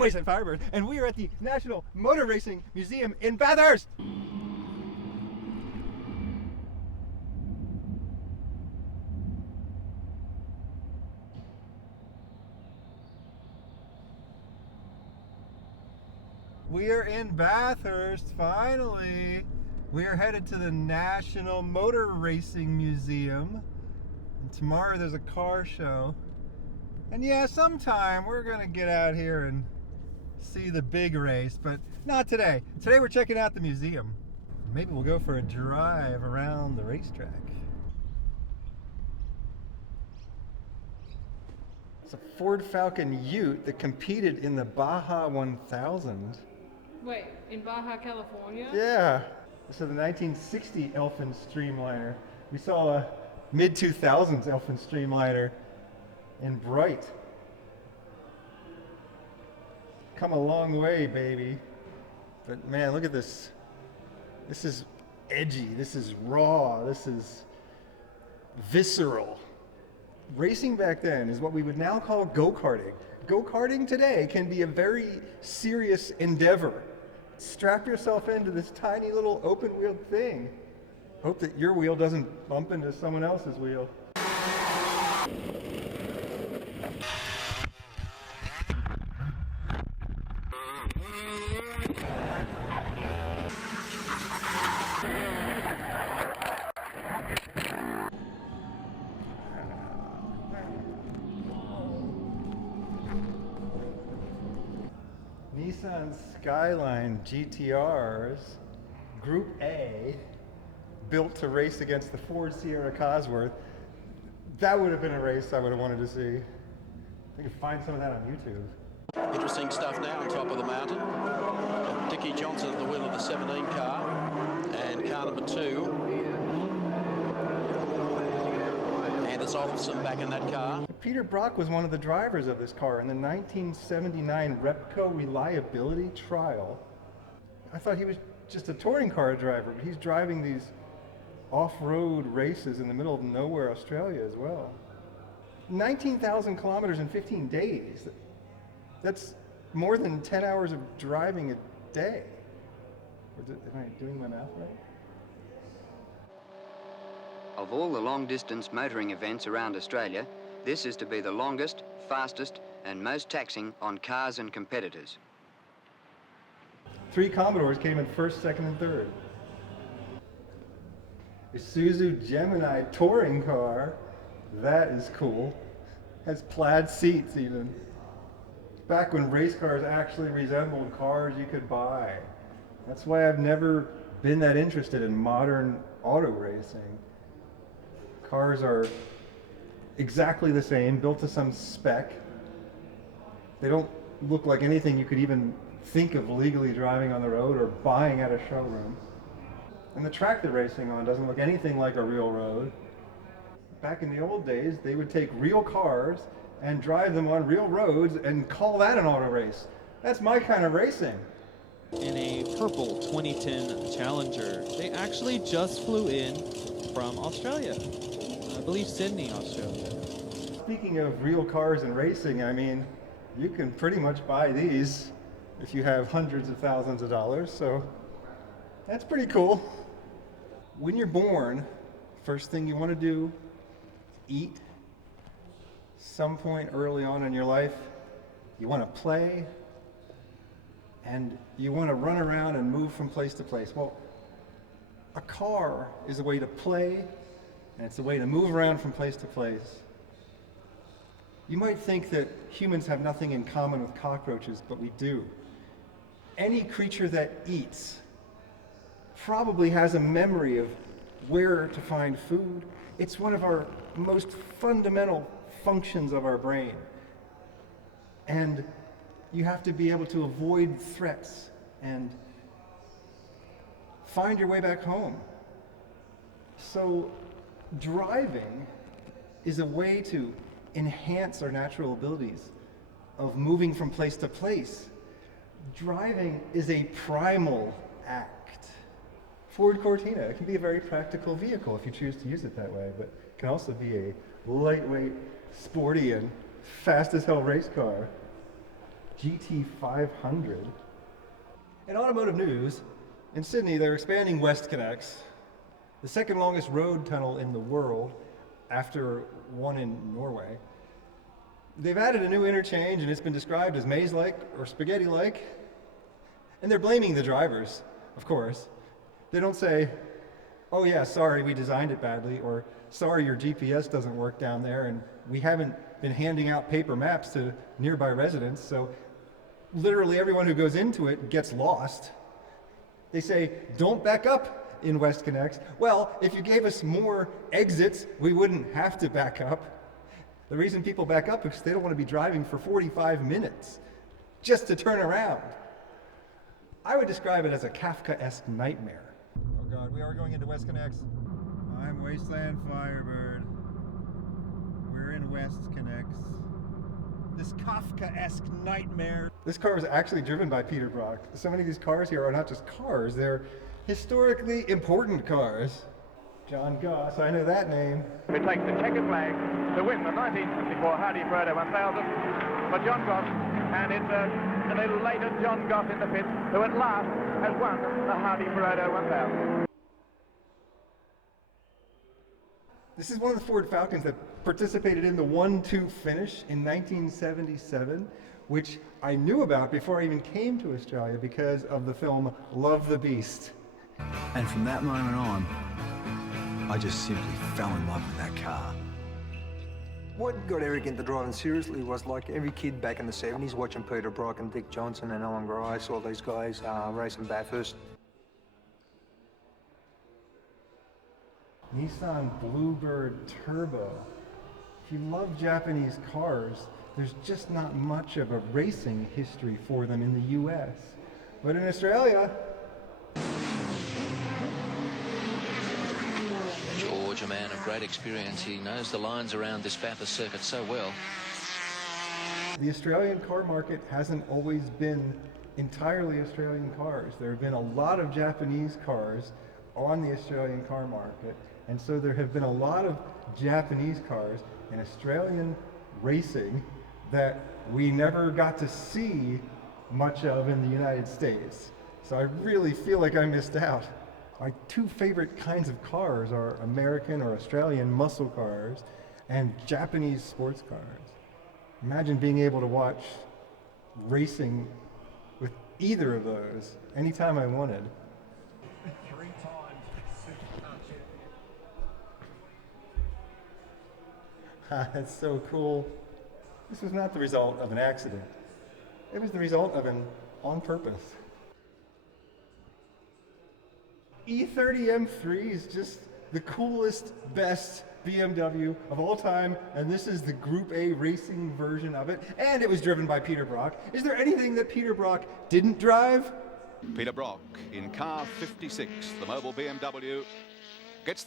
I'm WastelandFirebird, and we are at the National Motor Racing Museum in Bathurst. We are in Bathurst, finally. We are headed to the National Motor Racing Museum. And tomorrow there's a car show. And yeah, sometime we're gonna get out here and see the big race, but not today. Today we're checking out the museum. Maybe we'll go for a drive around the racetrack. It's a Ford Falcon Ute that competed in the Baja 1000. Wait, in Baja, California? Yeah. This is the 1960 Elfin Streamliner. We saw a mid-2000s Elfin Streamliner in Bright. Come a long way, baby. But man, look at this. This is edgy, this is raw, this is visceral. Racing back then is what we would now call go-karting. Go-karting today can be a very serious endeavor. Strap yourself into this tiny little open-wheeled thing. Hope that your wheel doesn't bump into someone else's wheel. Nissan Skyline GTRs, Group A, built to race against the Ford Sierra Cosworth. That would have been a race I would have wanted to see. I could find some of that on YouTube. Interesting stuff now on top of the mountain. Dickie Johnson at the wheel of the 17 car, and car number 2. Anders Olofsson back in that car. Peter Brock was one of the drivers of this car in the 1979 Repco Reliability Trial. I thought he was just a touring car driver, but he's driving these off-road races in the middle of nowhere, Australia as well. 19,000 kilometers in 15 days. That's more than 10 hours of driving a day. Am I doing my math right? Of all the long-distance motoring events around Australia, this is to be the longest, fastest, and most taxing on cars and competitors. 3 Commodores came in first, second, and third. Isuzu Gemini touring car, that is cool. Has plaid seats even. Back when race cars actually resembled cars you could buy. That's why I've never been that interested in modern auto racing. Cars are exactly the same, built to some spec. They don't look like anything you could even think of legally driving on the road or buying at a showroom. And the track they're racing on doesn't look anything like a real road. Back in the old days, they would take real cars and drive them on real roads and call that an auto race. That's my kind of racing. In a purple 2010 Challenger. They actually just flew in from Australia. I believe Sydney, Australia. Speaking of real cars and racing, I mean, you can pretty much buy these if you have hundreds of thousands of dollars, so that's pretty cool. When you're born, first thing you want to do is eat. Some point early on in your life, you want to play, and you want to run around and move from place to place. Well, a car is a way to play, and it's a way to move around from place to place. You might think that humans have nothing in common with cockroaches, but we do. Any creature that eats probably has a memory of where to find food. It's one of our most fundamental functions of our brain. And you have to be able to avoid threats and find your way back home. So driving is a way to enhance our natural abilities of moving from place to place. Driving is a primal act. Ford Cortina, it can be a very practical vehicle if you choose to use it that way, but it can also be a lightweight, sporty, and fast as hell race car. GT500. In automotive news, in Sydney, they're expanding WestConnex, the second longest road tunnel in the world after one in Norway. They've added a new interchange and it's been described as maze-like or spaghetti-like. And they're blaming the drivers, of course. They don't say, oh yeah, sorry, we designed it badly, or sorry, your GPS doesn't work down there and we haven't been handing out paper maps to nearby residents, so literally everyone who goes into it gets lost. They say, don't back up in WestConnex. Well, if you gave us more exits, we wouldn't have to back up. The reason people back up is because they don't want to be driving for 45 minutes just to turn around. I would describe it as a Kafkaesque nightmare. Oh God, we are going into WestConnex. I'm WastelandFirebird. We're in WestConnex. This Kafkaesque nightmare. This car was actually driven by Peter Brock. So many of these cars here are not just cars, they're historically important cars. John Goss, I know that name. Who takes the checkered flag to win the 1954 Hardy Frodo 1000 for John Goss, and it's a little later John Goss in the pit, who at last has won the Hardy Frodo 1000. This is one of the Ford Falcons that participated in the 1-2 finish in 1977, which I knew about before I even came to Australia because of the film Love the Beast. And from that moment on, I just simply fell in love with that car. What got Eric into driving seriously was like every kid back in the 70s watching Peter Brock and Dick Johnson and Alan Grice, all these guys racing Bathurst. Nissan Bluebird Turbo. If you love Japanese cars, there's just not much of a racing history for them in the US. But in Australia, George, a man of great experience, he knows the lines around this Bathurst circuit so well. the Australian car market hasn't always been entirely Australian cars. There have been a lot of Japanese cars on the Australian car market, and so there have been a lot of Japanese cars in Australian racing that we never got to see much of in the United States. So I really feel like I missed out. My two favorite kinds of cars are American or Australian muscle cars and Japanese sports cars. Imagine being able to watch racing with either of those anytime I wanted. 3 times Supercar champion. That's so cool. This was not the result of an accident. It was the result of an on purpose. E30 M3 is just the coolest, best BMW of all time, and this is the Group A racing version of it, and it was driven by Peter Brock. Is there anything that Peter Brock didn't drive? Peter Brock in car 56, the mobile BMW, gets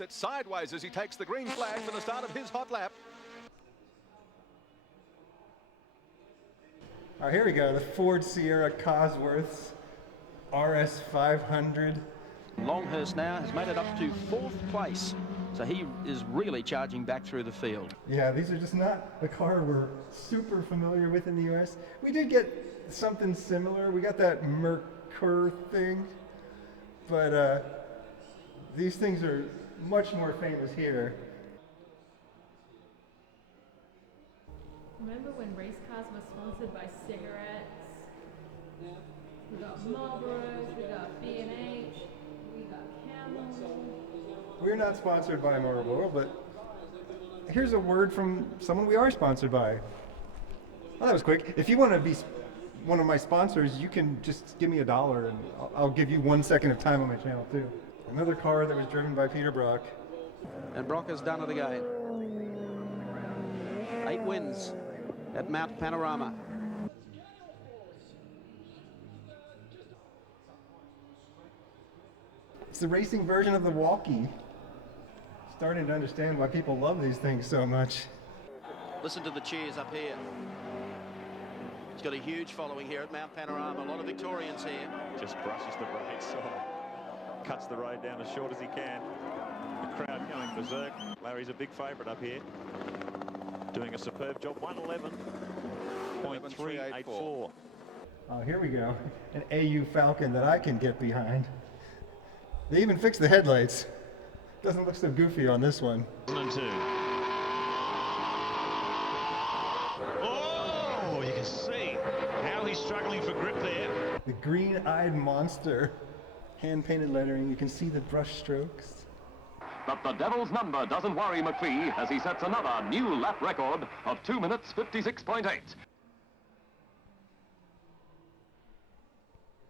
it sideways as he takes the green flag for the start of his hot lap. All right, here we go, the Ford Sierra Cosworths RS 500. Longhurst now has made it up to 4th place, so he is really charging back through the field. Yeah, these are just not the car we're super familiar with in the US. We did get something similar. We got that Merkur thing, but these things are much more famous here. Remember when race cars were sponsored by cigarettes? We got Marlboros, we got B&H, we got Camel. We're not sponsored by Marlboro, but here's a word from someone we are sponsored by. Well, that was quick. If you want to be one of my sponsors, you can just give me $1 and I'll give you 1 second of time on my channel too. Another car that was driven by Peter Brock. And Brock has done it again. 8 wins at Mount Panorama. It's the racing version of the walkie. Starting to understand why people love these things so much. Listen to the cheers up here. He's got a huge following here at Mount Panorama. A lot of Victorians here. Just brushes the brakes off. Cuts the road down as short as he can. The crowd going berserk. Larry's a big favourite up here. Doing a superb job. 111.3. 1:03.84. Oh, here we go. An AU Falcon that I can get behind. They even fixed the headlights. Doesn't look so goofy on this one. 2002. Oh, you can see how he's struggling for grip there. The green-eyed monster. Hand-painted lettering. You can see the brush strokes. But the devil's number doesn't worry McPhee as he sets another new lap record of 2 minutes 56.8.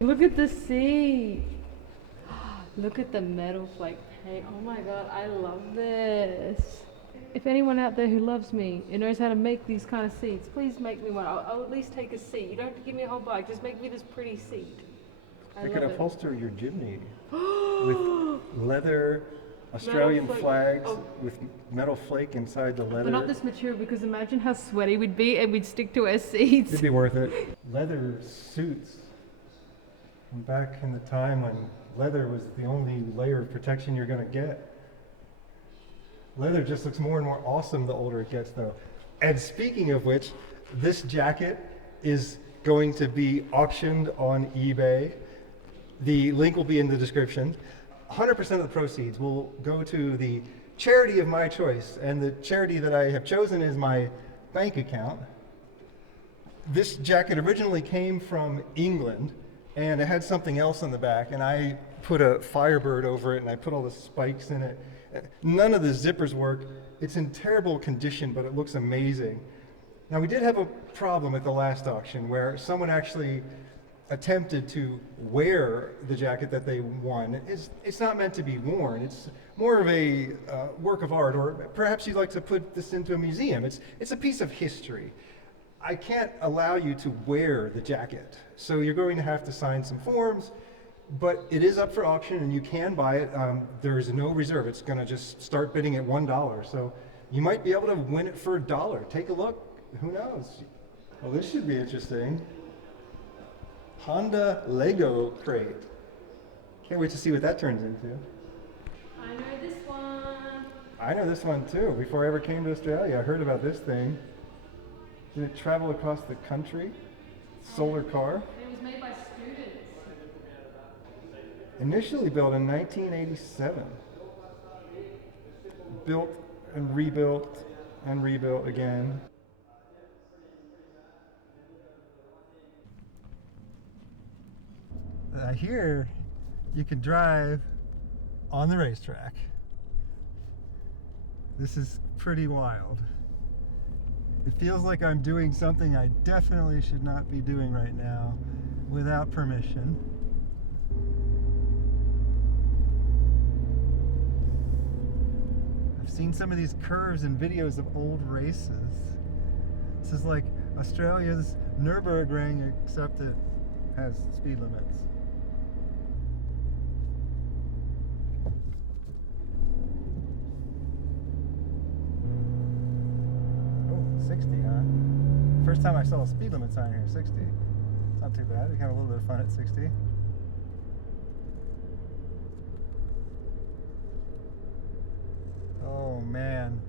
Look at the seat. Look at the metal flake paint. Oh my god, I love this. If anyone out there who loves me and knows how to make these kind of seats, please make me one. I'll at least take a seat. You don't have to give me a whole bike, just make me this pretty seat. They could upholster your Jimny with leather, Australian flags, with metal flake inside the leather. But not this material, because imagine how sweaty we'd be and we'd stick to our seats. It'd be worth it. Leather suits. Back in the time when leather was the only layer of protection you're going to get. Leather just looks more and more awesome the older it gets, though. And speaking of which, this jacket is going to be auctioned on eBay. The link will be in the description. 100% of the proceeds will go to the charity of my choice, and the charity that I have chosen is my bank account. This jacket originally came from England, and it had something else on the back, and I put a Firebird over it, and I put all the spikes in it. None of the zippers work. It's in terrible condition, but it looks amazing. Now, we did have a problem at the last auction where someone actually attempted to wear the jacket that they won. It's not meant to be worn. It's more of a work of art, or perhaps you'd like to put this into a museum. It's a piece of history. I can't allow you to wear the jacket, so you're going to have to sign some forms, but it is up for auction and you can buy it. There is no reserve. It's going to just start bidding at $1, so you might be able to win it for $1. Take a look. Who knows? Well, this should be interesting. Honda Lego crate. Can't wait to see what that turns into. I know this one. I know this one too. Before I ever came to Australia, I heard about this thing. Did it travel across the country? Solar car. It was made by students. Initially built in 1987. Built and rebuilt again. Here you can drive on the racetrack. This is pretty wild. It feels like I'm doing something I definitely should not be doing right now without permission. I've seen some of these curves and videos of old races. This is like Australia's Nürburgring, except it has speed limits. Oh, 60, huh? First time I saw a speed limit sign here, 60. It's not too bad. We can have a little bit of fun at 60. Oh man.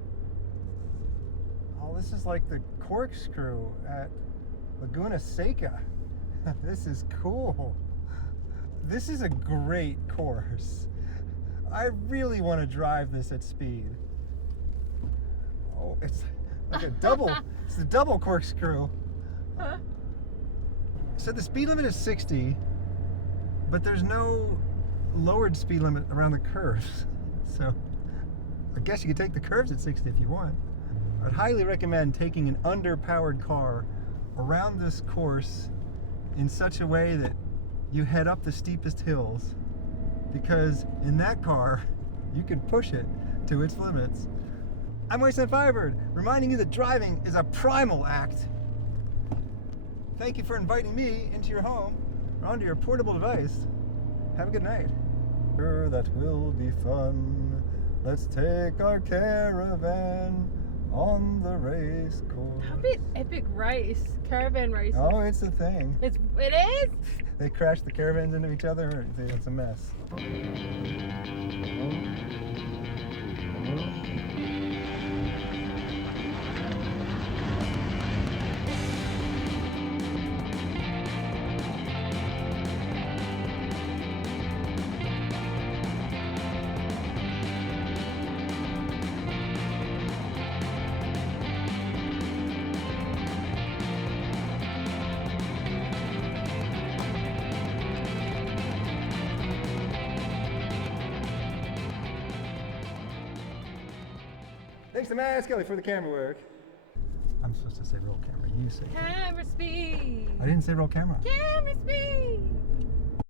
Oh, this is like the corkscrew at Laguna Seca. This is cool. This is a great course. I really want to drive this at speed. Oh, it's like a double, it's a double corkscrew. So the speed limit is 60, but there's no lowered speed limit around the curves. So I guess you could take the curves at 60 if you want. I'd highly recommend taking an underpowered car around this course in such a way that you head up the steepest hills, because in that car you can push it to its limits. I'm WastelandFirebird, reminding you that driving is a primal act. Thank you for inviting me into your home or onto your portable device. Have a good night. Sure, that will be fun. Let's take our caravan on the race course. How about epic race? Caravan race. Oh, it's a thing. It is? They crash the caravans into each other. It's a mess. Thanks to Matt Skelly for the camera work. I'm supposed to say roll camera. You say. Camera speed. I didn't say roll camera. Camera speed.